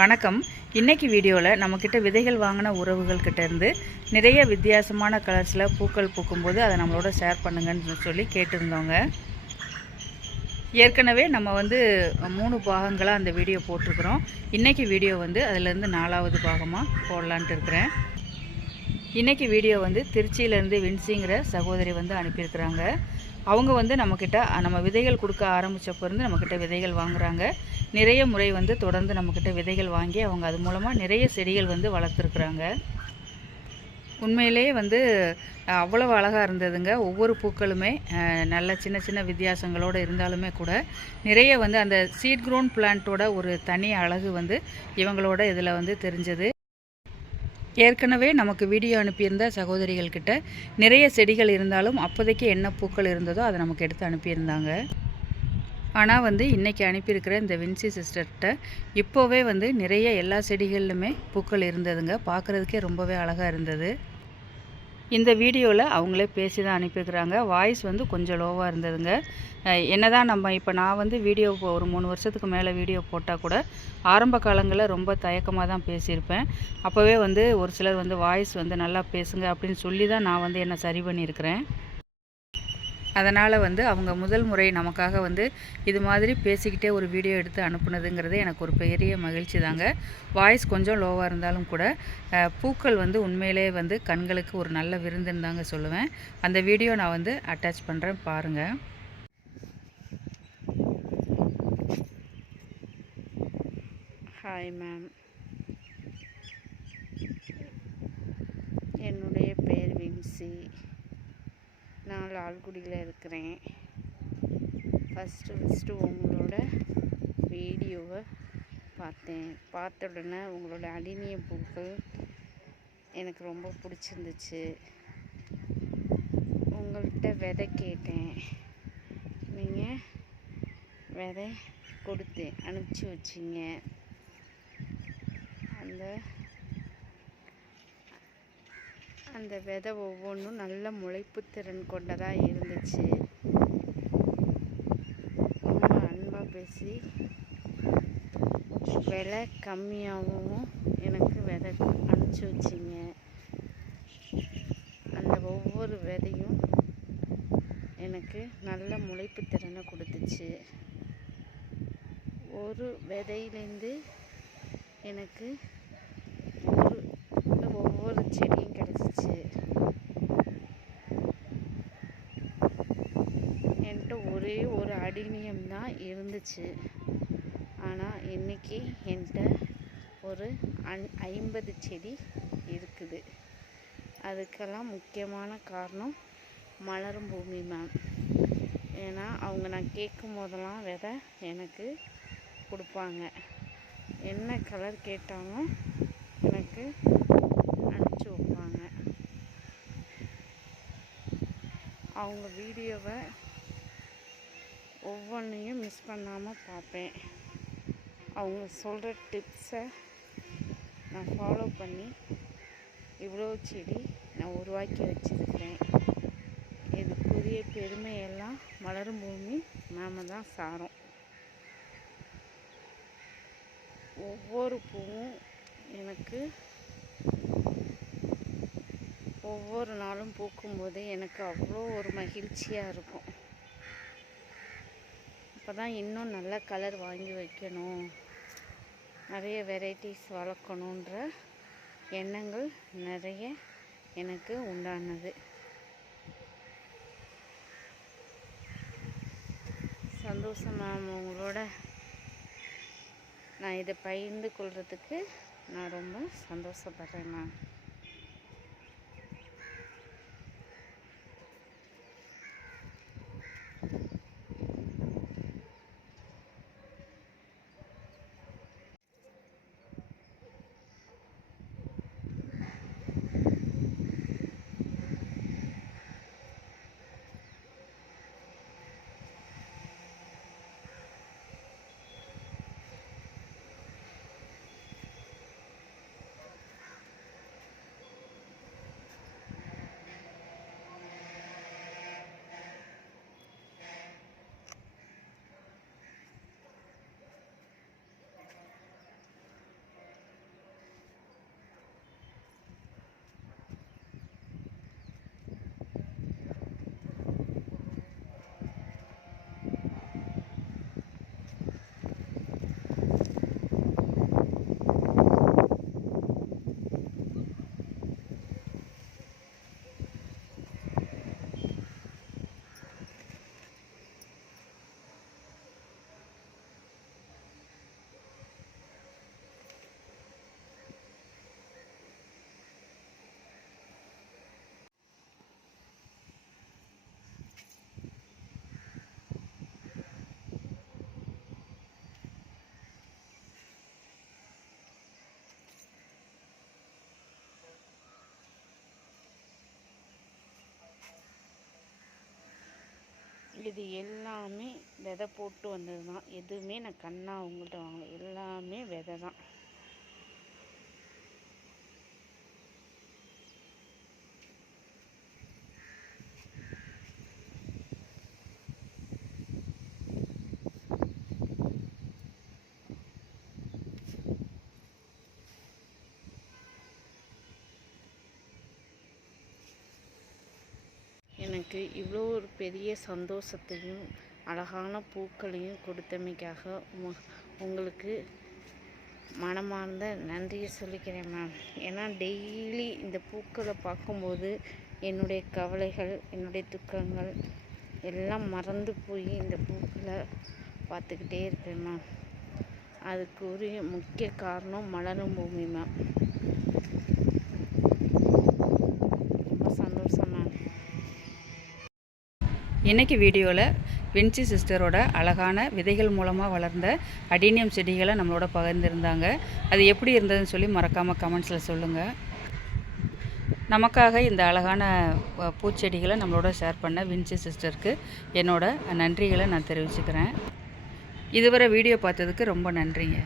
வணக்கம். இன்றைக்கி வீடியோவில் நம்மக்கிட்ட விதைகள் வாங்கின உறவுகள் இருந்து நிறைய வித்தியாசமான கலர்ஸில் பூக்கள் பூக்கும்போது அதை நம்மளோட ஷேர் பண்ணுங்கன்னு சொல்லி கேட்டிருந்தோங்க. ஏற்கனவே நம்ம வந்து மூணு பாகங்களாக அந்த வீடியோ போட்டிருக்கிறோம். இன்றைக்கி வீடியோ வந்து அதுலேருந்து நாலாவது பாகமாக போடலான்ட்டு இருக்கிறேன். இன்றைக்கி வீடியோ வந்து திருச்சியிலேருந்து வின்சிங்கிற சகோதரி வந்து அனுப்பியிருக்கிறாங்க. அவங்க வந்து நம்மக்கிட்ட நம்ம விதைகள் கொடுக்க ஆரம்பித்தப்போருந்து நம்மக்கிட்ட விதைகள் வாங்குறாங்க. நிறைய முறை வந்து தொடர்ந்து நம்மக்கிட்ட விதைகள் வாங்கி அவங்க அது மூலமாக நிறைய செடிகள் வந்து வளர்த்துருக்குறாங்க. உண்மையிலேயே வந்து அவ்வளோ அவ்வளவு அழகாக இருந்ததுங்க. ஒவ்வொரு பூக்களுமே நல்ல சின்ன சின்ன வித்தியாசங்களோடு இருந்தாலுமே கூட நிறைய வந்து அந்த சீட் க்ரோன் பிளான்ட்டோட ஒரு தனி அழகு வந்து இவங்களோட இதில் வந்து தெரிஞ்சது. ஏற்கனவே நமக்கு வீடியோ அனுப்பியிருந்த சகோதரிகள்கிட்ட நிறைய செடிகள் இருந்தாலும் அப்போதைக்கு என்ன பூக்கள் இருந்ததோ அதை நமக்கு எடுத்து அனுப்பியிருந்தாங்க. ஆனால் வந்து இன்றைக்கி அனுப்பியிருக்கிற இந்த வின்சி சிஸ்டர்கிட்ட இப்போவே வந்து நிறைய எல்லா செடிகள்லுமே பூக்கள் இருந்ததுங்க. பார்க்குறதுக்கே ரொம்பவே அழகாக இருந்தது. இந்த வீடியோவில் அவங்களே பேசி தான் அனுப்பியிருக்கிறாங்க. வாய்ஸ் வந்து கொஞ்சம் லோவாக இருந்ததுங்க. என்ன என்னதான் நம்ம இப்போ நான் வந்து வீடியோ ஒரு மூணு வருஷத்துக்கு மேலே வீடியோ போட்டால் கூட ஆரம்ப காலங்களில் ரொம்ப தயக்கமாக தான் பேசியிருப்பேன். அப்போவே வந்து ஒரு சிலர் வந்து வாய்ஸ் வந்து நல்லா பேசுங்க அப்படின்னு சொல்லி தான் நான் வந்து என்னை சரி பண்ணியிருக்கிறேன். அதனால் வந்து அவங்க முதல் முறை நமக்காக வந்து இது மாதிரி பேசிக்கிட்டே ஒரு வீடியோ எடுத்து அனுப்புனதுங்கிறது எனக்கு ஒரு பெரிய மகிழ்ச்சி தாங்க. வாய்ஸ் கொஞ்சம் லோவாக இருந்தாலும் கூட பூக்கள் வந்து உண்மையிலே வந்து கண்களுக்கு ஒரு நல்ல விருந்துன்னு தாங்க சொல்லுவேன். அந்த வீடியோ நான் வந்து அட்டாச் பண்ணுறேன் பாருங்கள் ஹாய் மேம் என்னுடைய பெயர் விம்சி. நான் லால்குடியில் இருக்கிறேன். ஃபஸ்ட்டு ஃபஸ்ட்டு உங்களோட வீடியோவை பார்த்தேன். பார்த்த உடனே உங்களோட அடினிய பூக்கள் எனக்கு ரொம்ப பிடிச்சிருந்துச்சு. உங்கள்கிட்ட விதை கேட்டேன். நீங்கள் விதை கொடுத்து அனுப்பிச்சி வச்சிங்க. அந்த அந்த விதை ஒவ்வொன்றும் நல்ல முளைப்பு திறன் கொண்டதாக இருந்துச்சு. ரொம்ப அன்பாக பேசி விலை கம்மியாகவும் எனக்கு விதை அனுப்பிச்சி வச்சிங்க. அந்த ஒவ்வொரு விதையும் எனக்கு நல்ல முளைப்பு திறனை கொடுத்துச்சு. ஒரு விதையிலேருந்து எனக்கு செடியும் கிடச்சிச்சு. என்கிட்ட ஒரே ஒரு அடினியம் தான் இருந்துச்சு. ஆனால் இன்னைக்கு என்கிட்ட ஒரு அன் ஐம்பது செடி இருக்குது. அதுக்கெல்லாம் முக்கியமான காரணம் மலரும் பூமி மேம் ஏன்னா அவங்க நான் கேட்கும் போதெல்லாம் விதை எனக்கு கொடுப்பாங்க. என்ன கலர் கேட்டாலும் எனக்கு வச்சு வைப்பாங்க. அவங்க வீடியோவை ஒவ்வொன்றையும் மிஸ் பண்ணாமல் பார்ப்பேன். அவங்க சொல்கிற டிப்ஸை நான் ஃபாலோ பண்ணி இவ்வளோ செடி நான் உருவாக்கி வச்சிருக்கிறேன். இதுக்குரிய பெருமையெல்லாம் மலரும் பூமி நாம் தான் சாரும். ஒவ்வொரு பூவும் எனக்கு ஒவ்வொரு நாளும் பூக்கும்போது எனக்கு அவ்வளோ ஒரு மகிழ்ச்சியாக இருக்கும். அப்போ தான் இன்னும் நல்ல கலர் வாங்கி வைக்கணும். நிறைய வெரைட்டிஸ் வளர்க்கணுன்ற எண்ணங்கள் நிறைய எனக்கு உண்டானது. சந்தோஷம் மேம் உங்களோட நான் இதை பகிர்ந்து கொள்கிறதுக்கு நான் ரொம்ப சந்தோஷப்படுறேன் மேம் இது எல்லாமே விதை போட்டு வந்தது தான் எதுவுமே நான் கண்ணா அவங்கள்ட்ட வாங்கலை. எல்லாமே விதை தான் எனக்கு இவ்வளோ ஒரு பெரிய சந்தோஷத்தையும் அழகான பூக்களையும் கொடுத்தமைக்காக உ- உங்களுக்கு மனமார்ந்த நன்றியை சொல்லிக்கிறேன் மேம் ஏன்னா டெய்லி இந்த பூக்களை பார்க்கும்போது என்னுடைய கவலைகள் என்னுடைய துக்கங்கள் எல்லாம் மறந்து போய் இந்த பூக்களை பார்த்துக்கிட்டே இருப்பேன் மேம் அதுக்கு உரிய முக்கிய காரணம் மலரும் பூமி மேம் ரொம்ப சந்தோஷம் மேம் இன்றைக்கி வீடியோவில் வின்சி சிஸ்டரோட அழகான விதைகள் மூலமாக வளர்ந்த அடீனியம் செடிகளை நம்மளோட பகிர்ந்துருந்தாங்க. அது எப்படி இருந்ததுன்னு சொல்லி மறக்காமல் கமெண்ட்ஸில் சொல்லுங்கள் நமக்காக இந்த அழகான பூச்செடிகளை நம்மளோட ஷேர் பண்ண வின்சி சிஸ்டருக்கு என்னோட நன்றிகளை நான் தெரிவிச்சுக்கிறேன். இதுவரை வீடியோ பார்த்ததுக்கு ரொம்ப நன்றிங்க.